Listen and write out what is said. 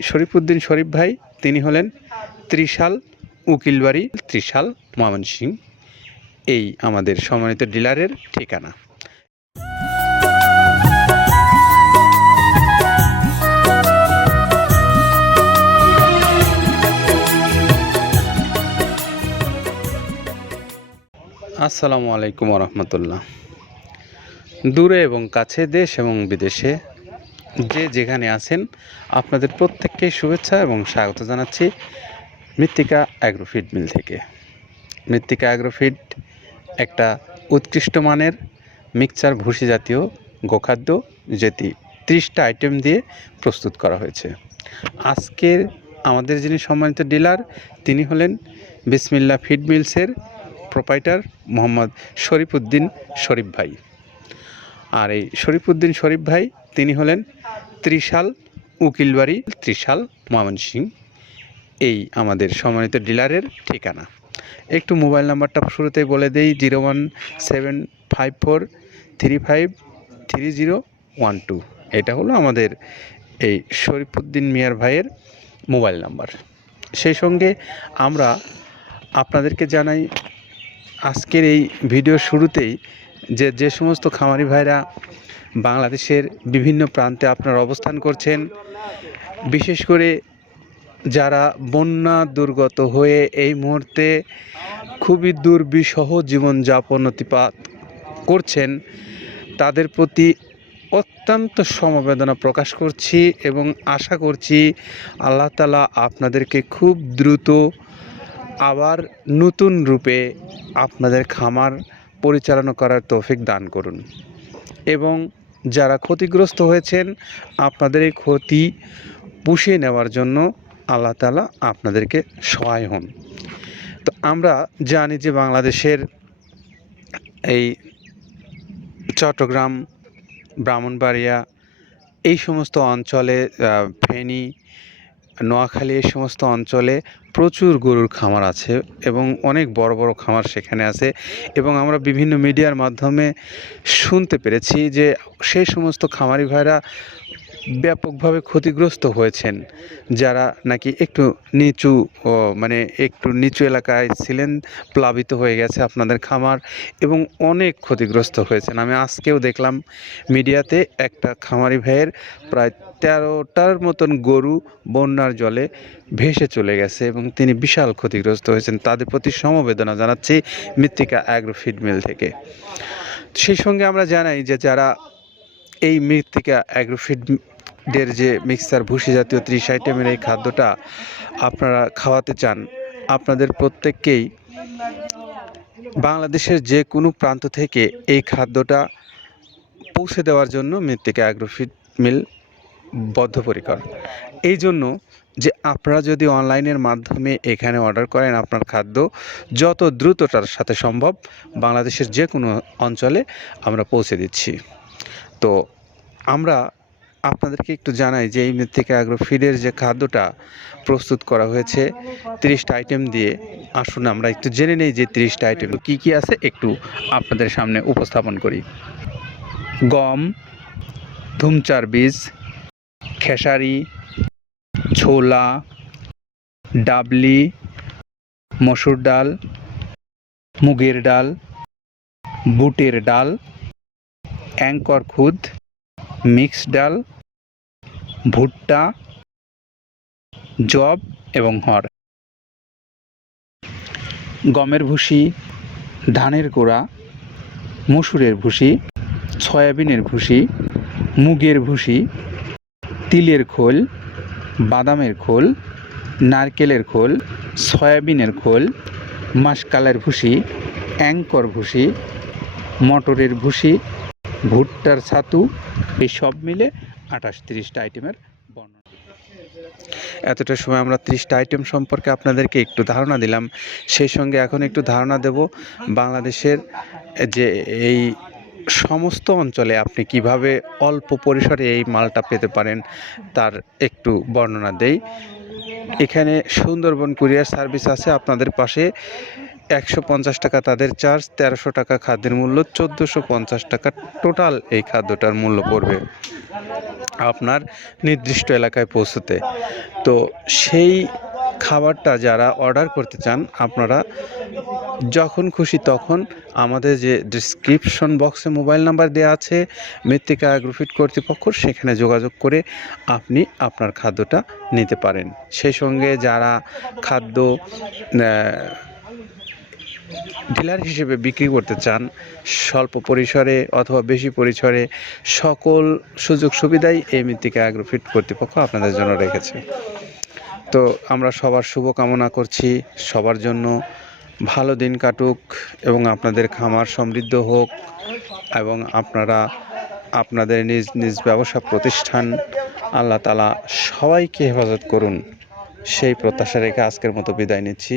শরীফুদ্দিন শরীফ ভাই, তিনি হলেন ত্রিশাল উকিলবাড়ি, ত্রিশাল ময়মনসিং এই আমাদের সম্মানিত ডিলারের ঠিকানা। আসসালামু আলাইকুম রহমতুল্লাহ। দূরে এবং কাছে দেশ এবং বিদেশে যে যেখানে আছেন, আপনাদের প্রত্যেককে শুভেচ্ছা এবং স্বাগত জানাচ্ছি মৃত্তিকা অ্যাগ্রোফিড মিল থেকে। মৃত্তিকা অ্যাগ্রোফিড একটা উৎকৃষ্ট মানের মিক্সচার ভুসি জাতীয় গোখাদ্য, যেটি ত্রিশটা আইটেম দিয়ে প্রস্তুত করা হয়েছে। আজকের আমাদের যিনি সম্মানিত ডিলার, তিনি হলেন বিসমিল্লা ফিড মিলসের প্রোপাইটার মোহাম্মদ শরীফুদ্দিন শরীফ ভাই। আর এই শরীফুদ্দিন শরীফ ভাই, তিনি হলেন ত্রিশাল, উকিলবাড়ি, ত্রিশাল, ময়মনসিং। এই আমাদের সম্মানিত ডিলারের ঠিকানা। একটু মোবাইল নাম্বারটা শুরুতেই বলে দেই, zero one seven five four three five three zero one two. এটা হলো আমাদের এই শরীফুদ্দিন মিয়ার ভাইয়ের মোবাইল নাম্বার। সেই সঙ্গে আমরা আপনাদেরকে জানাই, আজকের এই ভিডিও শুরুতেই যে যে সমস্ত খামারি ভাইরা বাংলাদেশের বিভিন্ন প্রান্তে আপনার অবস্থান করছেন, বিশেষ করে যারা বন্যা দুর্গত হয়ে এই মুহূর্তে খুবই দুর্বিষহ জীবনযাপন অতিপাত করছেন, তাদের প্রতি অত্যন্ত সমবেদনা প্রকাশ করছি এবং আশা করছি আল্লাহ তালা আপনাদেরকে খুব দ্রুত আবার নতুন রূপে আপনাদের খামার পরিচালনা করার তৌফিক দান করুন। এবং যারা ক্ষতিগ্রস্ত হয়েছেন, আপনাদের এই ক্ষতি পুষিয়ে নেওয়ার জন্য আল্লাহ তালা আপনাদেরকে সহায় হন। তো আমরা জানি যে বাংলাদেশের এই চট্টগ্রাম, ব্রাহ্মণবাড়িয়া এই সমস্ত অঞ্চলে ফেনী নোয়াখালী এই সমস্ত অঞ্চলে প্রচুর গরুর খামার আছে এবং অনেক বড় বড় খামার সেখানে আছে এবং আমরা বিভিন্ন মিডিয়ার মাধ্যমে শুনতে পেরেছি যে সেই সমস্ত খামারি ভাইরা ব্যাপকভাবে ক্ষতিগ্রস্ত হয়েছেন। যারা নাকি একটু নিচু মানে একটু নিচু এলাকায় ছিলেন, প্লাবিত হয়ে গেছে আপনাদের খামার এবং অনেক ক্ষতিগ্রস্ত হয়েছেন। আমি আজকেও দেখলাম মিডিয়াতে একটা খামারি ভাইয়ের প্রায় তেরোটার মতন গরু বন্যার জলে ভেসে চলে গেছে এবং তিনি বিশাল ক্ষতিগ্রস্ত হয়েছেন। তাদের প্রতি সমবেদনা জানাচ্ছি মৃত্তিকা অ্যাগ্রো ফিড মিল থেকে। সেই সঙ্গে আমরা জানাই যে যারা এই মৃত্তিকা অ্যাগ্রোফিডের যে মিক্সার, ভুসি জাতীয় ত্রিশ আইটেমের এই খাদ্যটা আপনারা খাওয়াতে চান, আপনাদের প্রত্যেককেই বাংলাদেশের যে কোনো প্রান্ত থেকে এই খাদ্যটা পৌঁছে দেওয়ার জন্য মৃত্তিকা অ্যাগ্রোফিড মিল বদ্ধপরিকর। এই জন্য যে আপনারা যদি অনলাইনের মাধ্যমে এখানে অর্ডার করেন আপনার খাদ্য, যত দ্রুততার সাথে সম্ভব বাংলাদেশের যে কোনো অঞ্চলে আমরা পৌঁছে দিচ্ছি। তো আমরা আপনাদেরকে একটু জানাই যে এই মৃত্তিকা অ্যাগ্রো ফিডের যে খাদ্যটা প্রস্তুত করা হয়েছে, তিরিশটা আইটেম দিয়ে আসুন আমরা একটু জেনে নেই যে তিরিশটা আইটেম কী কী আছে, একটু আপনাদের সামনে উপস্থাপন করি। গম, ধুমচার বীজ, খেসারি, ছোলা, ডাবলি, মসুর ডাল, মুগের ডাল, বুটের ডাল, অ্যাঙ্কর খুদ মিক্স ডাল ভুট্টা জব এবং হর। গমের ভুসি, ধানের গোড়া, মসুরের ভুসি, সয়াবিনের ভুসি, মুগের ভুসি, তিলের খোল, বাদামের খোল, নারকেলের খোল, সয়াবিনের খোল মাসকালের ভুসি অ্যাঙ্কর ভুসি, মটরের ভুসি, ভুট্টার ছাতু এই সব মিলে আঠাশ, তিরিশটা আইটেমের বর্ণনা। এতটা সময় আমরা ত্রিশটা আইটেম সম্পর্কে আপনাদেরকে একটু ধারণা দিলাম। সেই সঙ্গে এখন একটু ধারণা দেব বাংলাদেশের যে এই সমস্ত অঞ্চলে আপনি কীভাবে অল্প পরিসরে এই মালটা পেতে পারেন তার একটু বর্ণনা দেই। এখানে সুন্দরবন কুরিয়ার সার্ভিস আছে আপনাদের পাশে। একশো পঞ্চাশ টাকা তাদের চার্জ তেরোশো টাকা খাদ্যের মূল্য, চোদ্দোশো পঞ্চাশ টাকা টোটাল এই খাদ্যটার মূল্য পড়বে আপনার নির্দিষ্ট এলাকায় পৌঁছতে। তো সেই খাবারটা যারা অর্ডার করতে চান, আপনারা যখন খুশি তখন আমাদের যে ডিসক্রিপশন বক্সে মোবাইল নাম্বার দেওয়া আছে, মৃত্তিকা অ্যাগ্রোফিট কর্তৃপক্ষ, সেখানে যোগাযোগ করে আপনি আপনার খাদ্যটা নিতে পারেন। সেই সঙ্গে যারা খাদ্য ডিলার হিসেবে বিক্রি করতে চান স্বল্প পরিসরে অথবা বেশি পরিসরে, সকল সুযোগ সুবিধাই এই মৃত্তিকা অ্যাগ্রোফিট কর্তৃপক্ষ আপনাদের জন্য রেখেছে। তো আমরা সবার শুভ কামনা করছি, সবার জন্য ভালো দিন কাটুক এবং আপনাদের খামার সমৃদ্ধ হোক এবং আপনারা আপনাদের নিজ নিজ ব্যবসা প্রতিষ্ঠান আল্লাহ তালা সবাইকে হেফাজত করুন। সেই প্রত্যাশা রেখে আজকের মতো বিদায় নিচ্ছি।